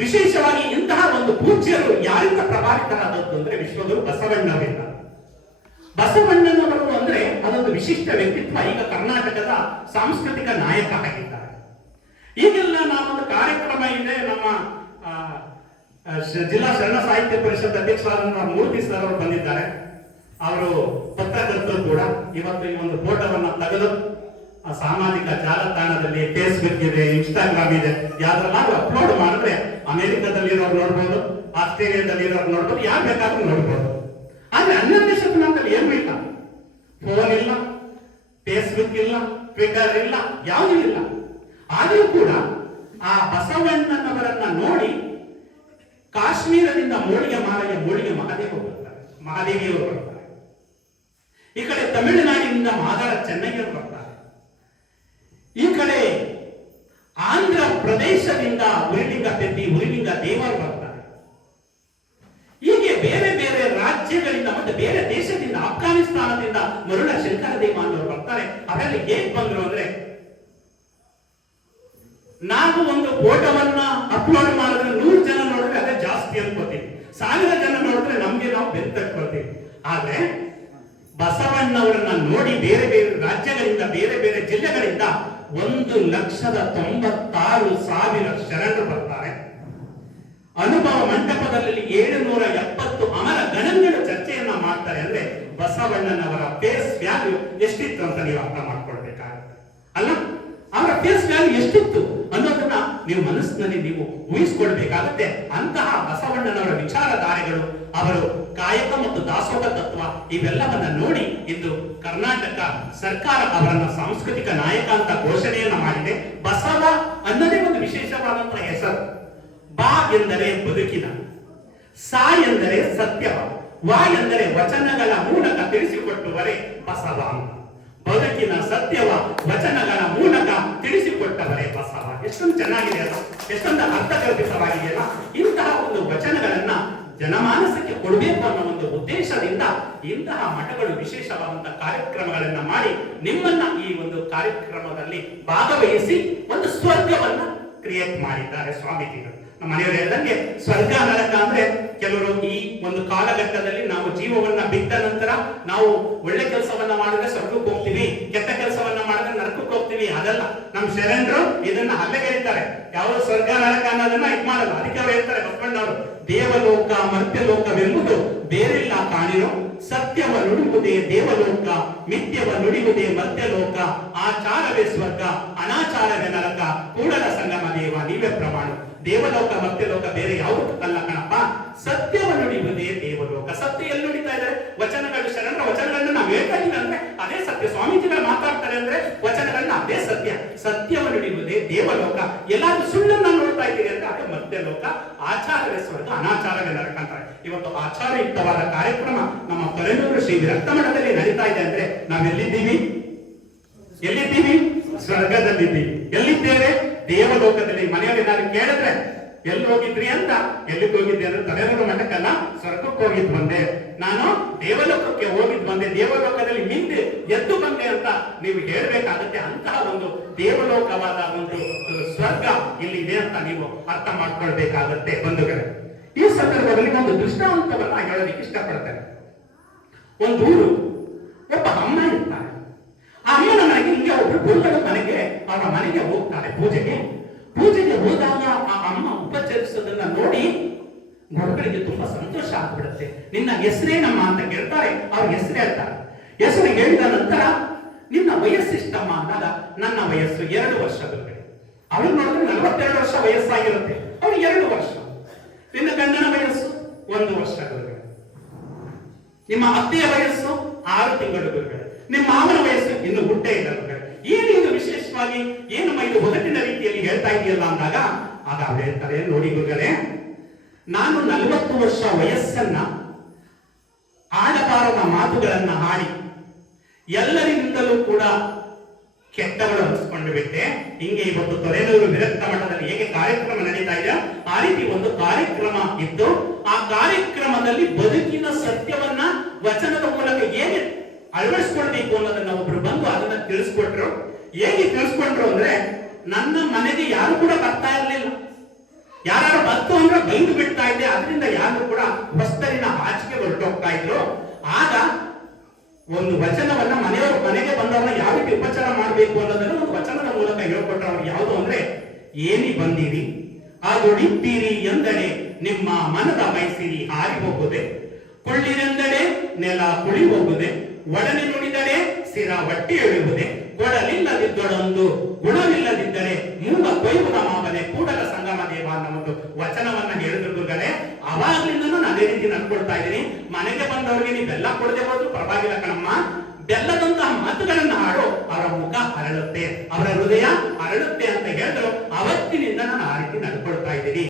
ವಿಶೇಷವಾಗಿ ಇಂತಹ ಒಂದು ಪೂಜ್ಯರು ಯಾರಿಂದ ಪ್ರಭಾವಿತರಾದದ್ದು ಅಂದ್ರೆ ವಿಶ್ವಗುರು ಬಸವಣ್ಣವರಿಂದ ಬಸವಣ್ಣನವರು ಅಂದ್ರೆ ಅದೊಂದು ವಿಶಿಷ್ಟ ವ್ಯಕ್ತಿತ್ವ. ಈಗ ಕರ್ನಾಟಕದ ಸಾಂಸ್ಕೃತಿಕ ನಾಯಕ ಆಗಿದ್ದಾರೆ. ಈಗೆಲ್ಲ ನಾವೊಂದು ಕಾರ್ಯಕ್ರಮ ಇದೆ. ನಮ್ಮ ಜಿಲ್ಲಾ ಶರಣ ಸಾಹಿತ್ಯ ಪರಿಷತ್ ಅಧ್ಯಕ್ಷರಾದಂತಹ ಮೂರ್ತಿ ಸರ್ ಅವರು ಬಂದಿದ್ದಾರೆ. ಅವರು ಪತ್ರಕರ್ತರು ಕೂಡ. ಇವತ್ತು ಈ ಒಂದು ಫೋಟೋವನ್ನು ತೆಗೆದು ಸಾಮಾಜಿಕ ಜಾಲತಾಣದಲ್ಲಿ ಫೇಸ್ಬುಕ್ ಇದೆ ಇನ್ಸ್ಟಾಗ್ರಾಮ್ ಇದೆ, ಯಾವ್ದ್ರಲ್ಲಾದ್ರೂ ಅಪ್ಲೋಡ್ ಮಾಡಿದ್ರೆ ಅಮೆರಿಕದಲ್ಲಿರೋರು ನೋಡ್ಬೋದು ಆಸ್ಟ್ರೇಲಿಯಾದಲ್ಲಿ ಇರೋರು ನೋಡ್ಬೋದು, ಯಾರು ಬೇಕಾದ್ರೂ ನೋಡ್ಬೋದು. ಆದ್ರೆ ಹನ್ನೊಂದನೇ ನಮ್ಮಲ್ಲಿ ಏನೂ ಇಲ್ಲ. ಫೋನ್ ಇಲ್ಲ ಫೇಸ್ಬುಕ್ ಇಲ್ಲ ಟ್ವಿಟರ್ ಇಲ್ಲ, ಯಾವುದೂ ಇಲ್ಲ. ಆದರೂ ಕೂಡ ಆ ಬಸವಣ್ಣನವರನ್ನ ನೋಡಿ ಕಾಶ್ಮೀರದಿಂದ ಮೂಳಿಗೆ ಮಾಲೆಗೆ ಮೋಳಿಗೆ ಮಹಾದೇವ ಬರ್ತಾರೆ, ಮಹಾದೇವಿಯವರು ಬರ್ತಾರೆ. ಈ ಕಡೆ ತಮಿಳುನಾಡಿನಿಂದ ಮಾದಾರ ಚೆನ್ನಯ್ಯರು ಬರ್ತಾರೆ. ಈ ಕಡೆ ಆಂಧ್ರ ಪ್ರದೇಶದಿಂದ ಉರಿಲಿಂಗ ತೆಟ್ಟಿ ಉರಿಲಿಂಗ ದೇವರು ಬರ್ತಾರೆ. ಹೀಗೆ ಬೇರೆ ಬೇರೆ ರಾಜ್ಯಗಳಿಂದ ಮತ್ತೆ ಬೇರೆ ದೇಶದಿಂದ ಅಫ್ಘಾನಿಸ್ತಾನದಿಂದ ಮರುಳ ಶಂಕರ ದೇವಾನವರು ಬರ್ತಾರೆ. ಅದರಲ್ಲಿ ಹೇಗ್ ಬಂದ್ರು ಅಂದ್ರೆ, ನಾವು ಒಂದು ಫೋಟೋವನ್ನ ಅಪ್ಲೋಡ್ ಮಾಡಿದ್ರೆ ನೂರು ಜನ ನೋಡಿದ್ರೆ ಅದೇ ಜಾಸ್ತಿ ಅನ್ಕೋತೀವಿ. ಸಾವಿರ ಜನ ನೋಡಿದ್ರೆ ನಮ್ಗೆ ನಾವು ಬೆಂತಟ್ಕೊಳ್ತೀವಿ ಆದ್ರೆ ಬಸವಣ್ಣವರನ್ನ ನೋಡಿ ಬೇರೆ ಬೇರೆ ರಾಜ್ಯಗಳಿಂದ, ಬೇರೆ ಬೇರೆ ಜಿಲ್ಲೆಗಳಿಂದ ಒಂದು ಲಕ್ಷದ ತೊಂಬತ್ತಾರು ಸಾವಿರ ಶರಣರು ಬರ್ತಾರೆ. ಅನುಭವ ಮಂಟಪದಲ್ಲಿ ಏಳುನೂರ ಎಪ್ಪತ್ತು ಅಮರ ಗಣಗಳು ಚರ್ಚೆಯನ್ನ ಮಾಡ್ತಾರೆ ಅಂದ್ರೆ ಬಸವಣ್ಣನವರ ಫೇಸ್ ವ್ಯಾಲ್ಯೂ ಎಷ್ಟಿತ್ತು ಅಂತ ನೀವು ಅರ್ಥ ಮಾಡ್ಕೊಳ್ಬೇಕಾಗುತ್ತೆ. ಅಲ್ಲ? ಅವರ ಫೇಸ್ ವ್ಯಾಲ್ಯೂ ಎಷ್ಟಿತ್ತು ಅನ್ನೋದನ್ನ ನೀವು ಮನಸ್ಸಿನಲ್ಲಿ ನೀವು ಊಹಿಸ್ಕೊಳ್ಬೇಕಾಗುತ್ತೆ. ಅಂತಹ ವಿಚಾರಧಾರೆಗಳು ಅವರು ಕಾಯಕ ಮತ್ತು ದಾಸೋಹ ತತ್ವ ಇವೆಲ್ಲವನ್ನ ನೋಡಿ ಇಂದು ಕರ್ನಾಟಕ ಸರ್ಕಾರ ಅವರನ್ನ ಸಾಂಸ್ಕೃತಿಕ ನಾಯಕ ಅಂತ ಘೋಷಣೆಯನ್ನ ಮಾಡಿದೆ. ಬಸವ ಅನ್ನೋದೇ ಒಂದು ವಿಶೇಷವಾದಂತಹ ಹೆಸರು. ಬಾ ಎಂದರೆ ಬದುಕಿನ, ಸಾ ಎಂದರೆ ಸತ್ಯವ ವಾ ಎಂದರೆ ವಚನಗಳ ಮೂಲಕ ತಿಳಿಸಿಕೊಟ್ಟುವರೆ ಬಸವ. ಬದುಕಿನ ಸತ್ಯವ, ವಚನಗಳ ಮೂಲಕ ತಿಳಿಸಿಕೊಟ್ಟವರೇ ಬಸವ. ಎಷ್ಟೊಂದು ಚೆನ್ನಾಗಿದೆ ಅಲ್ಲ ಎಷ್ಟೊಂದು ಅರ್ಥಗರ್ಭಿತವಾಗಿದೆಯಲ್ಲ ಇಂತಹ ಒಂದು ವಚನಗಳನ್ನ ಜನಮಾನಸಕ್ಕೆ ಕೊಡಬೇಕು ಅನ್ನೋ ಒಂದು ಉದ್ದೇಶದಿಂದ ಇಂತಹ ಮಠಗಳು ವಿಶೇಷವಾದಂತಹ ಕಾರ್ಯಕ್ರಮಗಳನ್ನ ಮಾಡಿ ನಿಮ್ಮನ್ನ ಈ ಒಂದು ಕಾರ್ಯಕ್ರಮದಲ್ಲಿ ಭಾಗವಹಿಸಿ ಒಂದು ಸ್ವರ್ಗವನ್ನ ಕ್ರಿಯೇಟ್ ಮಾಡಿದ್ದಾರೆ ಸ್ವಾಮೀಜಿಗಳು. ನಮ್ಮ ಮನೆಯವರು ಸ್ವರ್ಗ ನರಕ ಅಂದ್ರೆ ಕೆಲವರು ಈ ಒಂದು ಕಾಲಘಟ್ಟದಲ್ಲಿ ನಾವು ಜೀವವನ್ನ ಬಿಟ್ಟ ನಂತರ ನಾವು ಒಳ್ಳೆ ಕೆಲಸವನ್ನ ಮಾಡಿದ್ರೆ ಸ್ವರ್ಗಕ್ಕೆ ಹೋಗ್ತೀವಿ, ಕೆಟ್ಟ ಕೆಲಸವನ್ನ ಹೋಗ್ತೀವಿ ಅದಲ್ಲ. ನಮ್ಮ ಶರಣರು ಇದನ್ನ ಹಲ್ಲೆಗೆಳಿತಾರೆ ಯಾವ ಸ್ವರ್ಗ ಅನ್ನೋದನ್ನ ಇದು ಮಾಡಲ್ಲ. ಅದಕ್ಕೆ ಅವ್ರು ಹೇಳ್ತಾರೆ ಬಸವಣ್ಣವರು ದೇವಲೋಕ, ಮರ್ತ್ಯಲೋಕವೆಂಬುದು ಬೇರೆಲ್ಲ ಕಾಣಿರೋ ಸತ್ಯವ ನುಡಿಯುವುದೇ, ದೇವಲೋಕ, ಮಿಥ್ಯವ ನುಡಿಯುವುದೇ, ಮರ್ತ್ಯಲೋಕ, ಆಚಾರವೇ ಸ್ವರ್ಗ, ಅನಾಚಾರವೇ ನರಕ, ಕೂಡಲ ಸಂಗಮ ದೇವ ನೀವೇ ಪ್ರಮಾಣ. ದೇವಲೋಕ ಮತ್ತೆ ಲೋಕ ಬೇರೆ ಯಾವುದು ಅಲ್ಲ ಕಣಪ್ಪ. ಸತ್ಯವನ್ನು ನುಡಿಯುವುದೇ ದೇವಲೋಕ. ಸತ್ಯ ಎಲ್ಲಿ ನುಡಿತಾ ಇದ್ದಾರೆ? ವಚನಗಳು ಶರಣರ ವಚನಗಳನ್ನ ನಾವು ಹೇಳ್ತಾ ಇಲ್ಲ ಅಂದ್ರೆ ಅದೇ ಸತ್ಯ. ಸ್ವಾಮೀಜಿಗಳು ಮಾತಾಡ್ತಾರೆ ಅಂದ್ರೆ ವಚನಗಳನ್ನ ಅದೇ ಸತ್ಯ. ಸತ್ಯವನ್ನು ನುಡಿಯುವುದೇ ದೇವಲೋಕ. ಎಲ್ಲಾದ್ರೂ ಸುಳ್ಳನ್ನ ನೋಡ್ತಾ ಇದ್ದೀರಿ ಅಂದ್ರೆ ಅದೇ ಭಕ್ತೇಲೋಕ ಆಚಾರ ಸ್ವರ್ಗ ಅನಾಚಾರಗಳ ನರಕ ಅಂತಾರೆ ಇವತ್ತು ಆಚಾರಯುಕ್ತವಾದ ಕಾರ್ಯಕ್ರಮ ನಮ್ಮ ತೊರೆನೂರು ಶ್ರೀ ವಿರಕ್ತ ಮಠದಲ್ಲಿ ನಡೀತಾ ಇದೆ ಅಂದ್ರೆ ನಾವೆಲ್ಲಿದ್ದೀವಿ? ಎಲ್ಲಿದ್ದೀವಿ? ಸ್ವರ್ಗದಲ್ಲಿದ್ದೀವಿ. ಎಲ್ಲಿದ್ದೇವೆ? ದೇವಲೋಕದಲ್ಲಿ ಮನೆಯಲ್ಲಿ ನಾನು ಕೇಳಿದ್ರೆ, ಎಲ್ಲಿ ಹೋಗಿದ್ರಿ ಅಂತ? ಎಲ್ಲಿಗೆ ಹೋಗಿದ್ದೆ? ಅಂದ್ರೆ ತಲೆನೂರು ಮಠಕ್ಕಲ್ಲ ಸ್ವರ್ಗಕ್ಕೆ ಹೋಗಿದ್ ಬಂದೆ. ನಾನು ದೇವಲೋಕಕ್ಕೆ ಹೋಗಿದ್ ಬಂದೆ. ದೇವಲೋಕದಲ್ಲಿ ಮಿಂದೆ ಎದ್ದು ಬಂದೆ ಅಂತ ನೀವು ಹೇಳಬೇಕಾಗುತ್ತೆ. ಅಂತಹ ಒಂದು ದೇವಲೋಕವಾದ ಒಂದು ಸ್ವರ್ಗ ಇಲ್ಲಿದೆ ಅಂತ ನೀವು ಅರ್ಥ ಮಾಡ್ಕೊಳ್ಬೇಕಾಗತ್ತೆ ಬಂಧುಗಳೇ. ಈ ಸಂದರ್ಭದಲ್ಲಿ ಒಂದು ದೃಷ್ಟಾಂತವನ್ನ ಹೇಳೋದಕ್ಕೆ ಇಷ್ಟಪಡ್ತೇನೆ. ಒಂದು ಊರು ಒಬ್ಬ ಅಮ್ಮ ಇರ್ತಾರೆ ಆ ಅಮ್ಮನ ಮನೆಗೆ ಹಿಂಗೆ ಒಬ್ರು ಗುರುಗಳ ಮನೆಗೆ ಅವರ ಹೋಗ್ತಾರೆ ಪೂಜೆಗೆ. ಪೂಜೆಗೆ ಹೋದಾಗ ಆ ಅಮ್ಮ ಉಪಚರಿಸೋದನ್ನ ನೋಡಿ ಗುರುಗಳಿಗೆ ತುಂಬಾ ಸಂತೋಷ ಆಗ್ಬಿಡುತ್ತೆ. ನಿನ್ನ ಹೆಸರೇನಮ್ಮ ಅಂತ ಕೇಳ್ತಾರೆ, ಅವ್ರ ಹೆಸರೇ ಹೇಳ್ತಾರೆ. ಹೆಸರು ಹೇಳಿದ ನಂತರ, ನಿನ್ನ ವಯಸ್ಸಿಷ್ಟಮ್ಮ ಅಂದಾಗ ನನ್ನ ವಯಸ್ಸು ಎರಡು ವರ್ಷ ಗುರುಗಳೇ ಅವಳು ನೋಡಿದ್ರೆ ನಲವತ್ತೆರಡು ವರ್ಷ ವಯಸ್ಸಾಗಿರುತ್ತೆ. ಅವ್ರು ಎರಡು ವರ್ಷ. ನಿನ್ನ ಗಂಡನ ವಯಸ್ಸು ಒಂದು ವರ್ಷ ನಿಮ್ಮ ಅತ್ತೆಯ ವಯಸ್ಸು ಆರು ತಿಂಗಳು ನಿಮ್ಮ ಮಾವನ ವಯಸ್ಸು ಇನ್ನು ಹುಟ್ಟೆ ಇಲ್ಲ ಗುರುಗಳೇ ಏನು ಇದು ವಿಶೇಷವಾಗಿ ಏನು ಇದು ಹೊಸಟಿನ ರೀತಿಯಲ್ಲಿ ಹೇಳ್ತಾ ಇದೆಯಲ್ಲ ಅಂದಾಗ, ಆಗ ಅವ್ರು ಹೇಳ್ತಾರೆ, ನೋಡಿ ಗುರುಗಳೇ, ನಾನು ನಲವತ್ತು ವರ್ಷ ವಯಸ್ಸನ್ನ ಆಡಬಾರದ ಮಾತುಗಳನ್ನ ಆಡಿ ಎಲ್ಲರಿಂದಲೂ ಕೂಡ ಕೆಟ್ಟಗಳು ಅನಿಸ್ಕೊಂಡು ಬಿಟ್ಟೆ. ಹಿಂಗೆ ಇವತ್ತು ತೊರೆನೂರು ವಿರಕ್ತ ಮಠದಲ್ಲಿ ಹೇಗೆ ಕಾರ್ಯಕ್ರಮ ನಡೀತಾ ಇದೆ, ಆ ರೀತಿ ಒಂದು ಕಾರ್ಯಕ್ರಮ ಇದ್ದು, ಆ ಕಾರ್ಯಕ್ರಮದಲ್ಲಿ ಬದುಕಿನ ಸತ್ಯವನ್ನ, ವಚನದ ಮೂಲಕ ಹೇಗೆ ಅಳವಡಿಸ್ಕೊಳ್ಬೇಕು ಅನ್ನೋದನ್ನ ಒಬ್ರು ಬಂದು ಅದನ್ನ ತಿಳಿಸ್ಕೊಟ್ರು. ಹೇಗೆ ತಿಳಿಸ್ಕೊಂಡ್ರು ಅಂದ್ರೆ ನನ್ನ ಮನೆಗೆ ಯಾರು ಕೂಡ ಬರ್ತಾ ಇರಲಿಲ್ಲ. ಯಾರು ಬಂತು ಅಂದ್ರೆ ಬೈದು ಬಿಡ್ತಾ ಇದ್ದೆ. ಅದರಿಂದ ಯಾರು ಕೂಡ ಹೊಸ್ತರಿನ ಆಚೆಗೆ ಹೊರಟೋಗ್ತಾ ಇದ್ರು. ಆಗ ಒಂದು ವಚನವನ್ನ ಮನೆಯವರು ಮನೆಗೆ ಬಂದವರನ್ನ ಯಾವ ರೀತಿ ಉಪಚಾರ ಮಾಡಬೇಕು ಅನ್ನೋದನ್ನ ಒಂದು ವಚನದ ಮೂಲಕ ಹೇಳ್ಕೊಟ್ರು ಅವ್ರು. ಯಾವುದು ಅಂದ್ರೆ, ಏನಿ ಬಂದಿರಿ ಅದೊಡಿತೀರಿ ಎಂದರೆ ನಿಮ್ಮ ಮನದ ಬಯಸಿರಿ ಹಾರಿ ಹೋಗುದೆ. ಕುಳ್ಳಿರೆಂದರೆ ನೆಲ ಕುಳಿ ಹೋಗುದೆ. ಒಡನೆ ನುಡಿದರೆ ಸಿರ ಒಟ್ಟಿ ಎಳುವುದೆ ಕೊಡಲಿಲ್ಲದಿದ್ದೊಡೊಂದು ಗುಣವಿಲ್ಲದಿದ್ದರೆ ಮೂಲ ಕೊಯ್ಯುವ ಮಾಮನೆ ಕೂಡಲ ಸಂಗಮ ದೇವ ಅನ್ನೋ ಒಂದು ವಚನವನ್ನ ಹೇಳಿದ್ರು ಗುರುಗಳೇ. ನಾನು ಅದೇ ರೀತಿ ನಡ್ಕೊಳ್ತಾ ಇದ್ದೀನಿ. ಮನೆಗೆ ಬಂದವರಿಗೆ ನೀವು ಕೊಡದೆ ಹೋದ್ರು ಪರವಾಗಿಲ್ಲ ಕಣಮ್ಮ. ಬೆಲ್ಲದಂತಹ ಮಾತುಗಳನ್ನು ಹಾಡು ಅವರ ಮುಖ ಅರಳುತ್ತೆ. ಅವರ ಹೃದಯ ಅರಳುತ್ತೆ ಅಂತ ಹೇಳಿದ್ರು. ಅವತ್ತಿನಿಂದ ನಾನು ಆ ರೀತಿ ನಡ್ಕೊಳ್ತಾ ಇದ್ದೀನಿ